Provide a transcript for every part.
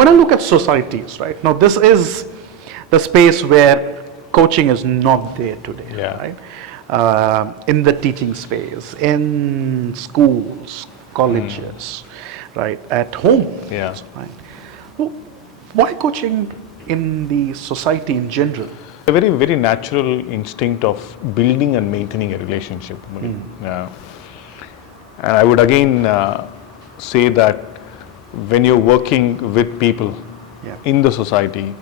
when I look at societies, right, now this is the space where coaching is not there today, right? In the teaching space, in schools, colleges, right, at home, right? So why coaching in the society in general? A very, very natural instinct of building and maintaining a relationship. And I would again say that when you're working with people in the society,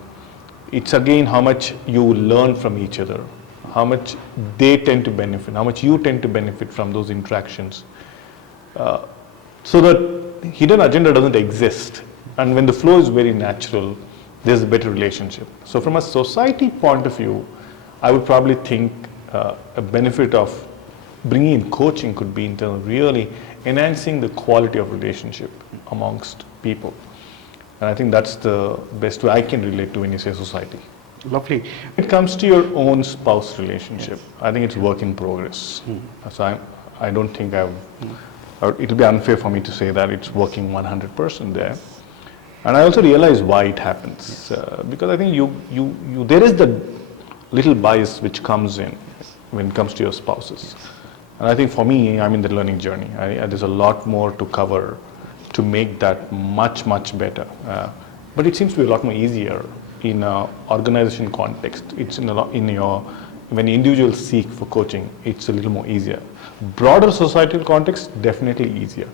it's again how much you learn from each other, how much they tend to benefit, how much you tend to benefit from those interactions. So that hidden agenda doesn't exist. And when the flow is very natural, there's a better relationship. So from a society point of view, I would probably think a benefit of bringing in coaching could be in terms of really enhancing the quality of relationship amongst people. And I think that's the best way I can relate to when you say society. Lovely. When it comes to your own spouse relationship, I think it's work in progress. So I don't think it'll be unfair for me to say that it's working 100% there. And I also realize why it happens. Because I think there is the little bias which comes in when it comes to your spouses. And I think for me, I'm in the learning journey. There's a lot more to cover to make that much, much better. But it seems to be a lot more easier in an organization context. It's when individuals seek for coaching, it's a little more easier. Broader societal context, definitely easier.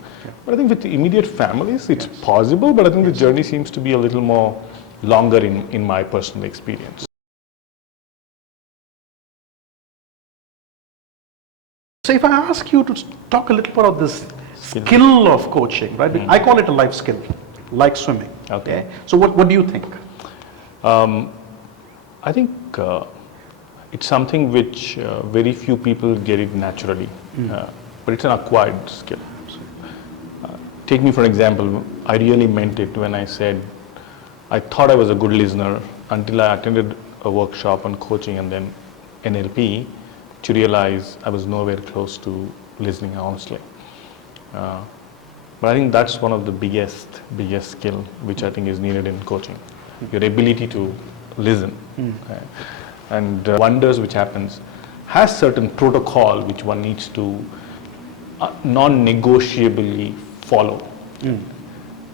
But I think with the immediate families, it's possible, but I think the journey seems to be a little more longer in my personal experience. So if I ask you to talk a little bit about this skill of coaching, right? I call it a life skill, like swimming. Okay. So what do you think? I think it's something which very few people get it naturally, but it's an acquired skill. Take me for example, I really meant it when I said I thought I was a good listener until I attended a workshop on coaching and then NLP to realize I was nowhere close to listening honestly. But I think that's one of the biggest skill which I think is needed in coaching, your ability to listen. And wonders which happens has certain protocol which one needs to non-negotiably follow.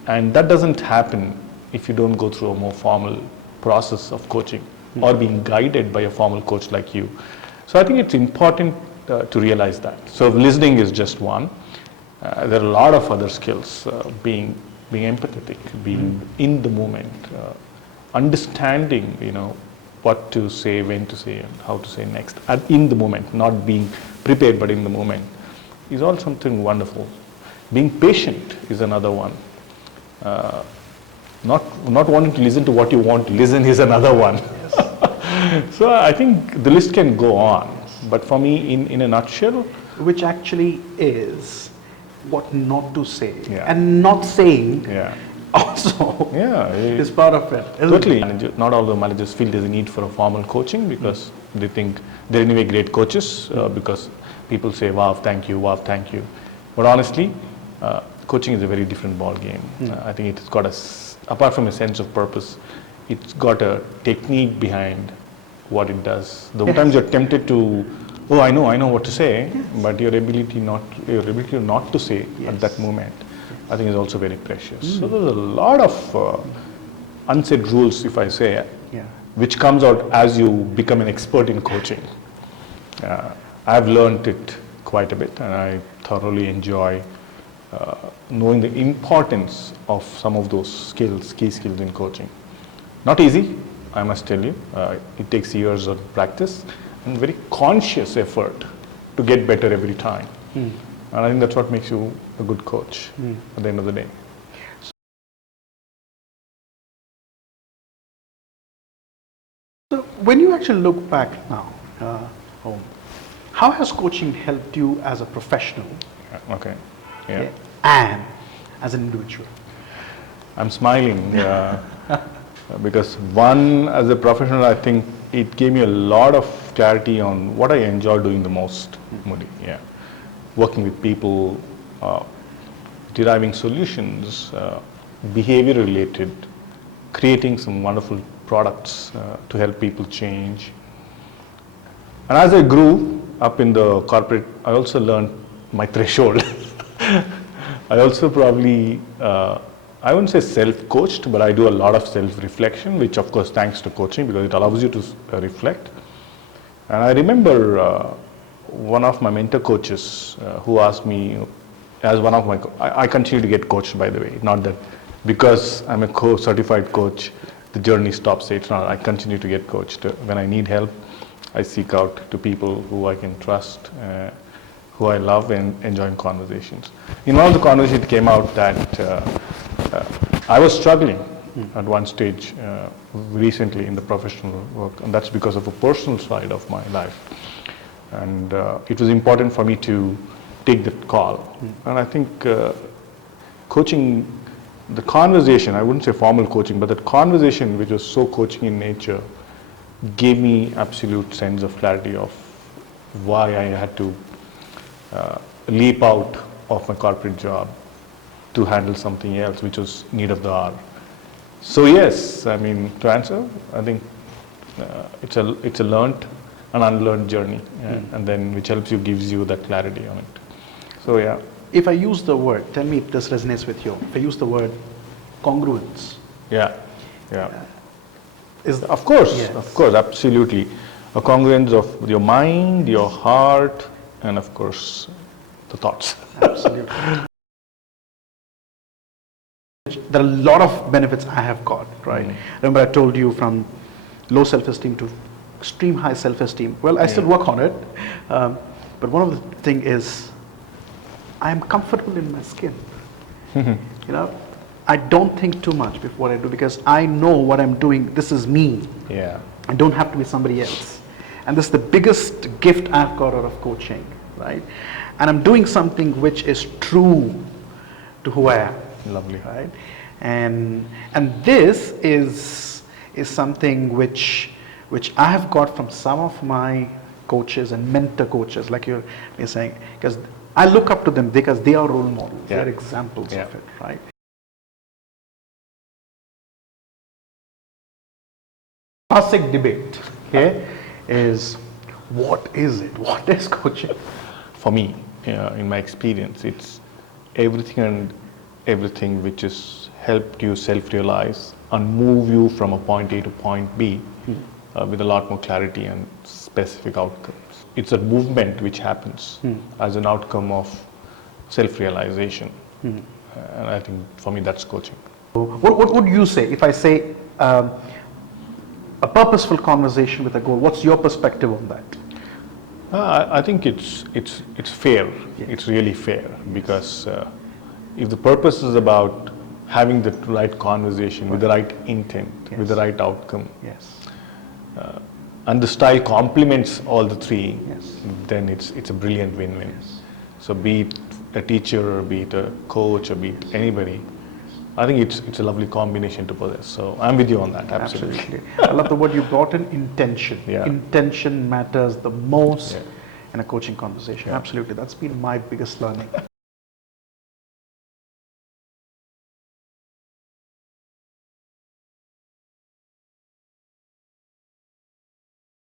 And that doesn't happen if you don't go through a more formal process of coaching or being guided by a formal coach like you. So I think it's important to realize that. So listening is just one. There are a lot of other skills, being empathetic, being in the moment, understanding, what to say, when to say, and how to say next, and in the moment, not being prepared, but in the moment, is all something wonderful. Being patient is another one. Not wanting to listen to what you want to listen is another one. So I think the list can go on, but for me, in a nutshell, which actually is what not to say, and not saying also is part of it. Totally. Not all the managers feel there's a need for a formal coaching because they think they're anyway great coaches because people say, wow, thank you. But honestly, coaching is a very different ball game. I think it's got apart from a sense of purpose, it's got a technique behind what it does. Sometimes you're tempted to, I know what to say, but your ability not to say at that moment, I think is also very precious. So there's a lot of unsaid rules, if I say, which comes out as you become an expert in coaching. I've learned it quite a bit, and I thoroughly enjoy knowing the importance of some of those key skills in coaching. Not easy, I must tell you. It takes years of practice and very conscious effort to get better every time. And I think that's what makes you a good coach at the end of the day. So when you actually look back now, how has coaching helped you as a professional? And as an individual? I'm smiling because one, as a professional, I think it gave me a lot of clarity on what I enjoy doing the most, Muddy. Working with people, deriving solutions, behavior related creating some wonderful products to help people change. And as I grew up in the corporate, I also learned my threshold. I also probably, I wouldn't say self-coached, but I do a lot of self-reflection, which of course thanks to coaching, because it allows you to reflect. And I remember one of my mentor coaches who asked me, as one of my, I continue to get coached, by the way, not that because I'm a certified coach, the journey stops. It's not, I continue to get coached. When I need help, I seek out to people who I can trust, who I love, and enjoying conversations. In one of the conversations, it came out that I was struggling at one stage recently in the professional work, and that's because of a personal side of my life. And it was important for me to take that call. And I think coaching, the conversation, I wouldn't say formal coaching, but that conversation, which was so coaching in nature, gave me absolute sense of clarity of why I had to leap out of my corporate job to handle something else, which was need of the hour. So yes, I mean, to answer, I think it's a learned and unlearned journey, and then which helps you, gives you that clarity on it. So yeah. If I use the word, tell me if this resonates with you. If I use the word congruence. Yeah, yeah. Of course, yes. Of course, absolutely. A congruence of your mind, your heart, and of course, the thoughts. Absolutely. There are a lot of benefits I have got, right? Remember I told you from low self-esteem to extreme high self-esteem. Well, I still work on it. But one of the thing is, I am comfortable in my skin. You know, I don't think too much before I do, because I know what I'm doing. This is me. Yeah. I don't have to be somebody else. And this is the biggest gift I've got out of coaching, right? And I'm doing something which is true to who I am. Lovely. Right? And this is something which I have got from some of my coaches and mentor coaches, like you're saying, because I look up to them because they are role models, they are examples of it, right? Classic debate, okay, is what is it? What is coaching? For me, in my experience, it's everything and everything which has helped you self-realize and move you from a point A to point B with a lot more clarity and specific outcomes. It's a movement which happens as an outcome of self-realization. And I think for me that's coaching. What would you say if I say a purposeful conversation with a goal? What's your perspective on that? I think it's fair. Yes. It's really fair, because if the purpose is about having the right conversation with the right intent, with the right outcome, and the style complements all the three, then it's a brilliant win-win. So be it a teacher, or be it a coach, or be it anybody, I think it's a lovely combination to possess. So I'm with you on that, absolutely. I love the word you brought in, intention. Intention matters the most in a coaching conversation. Absolutely, that's been my biggest learning.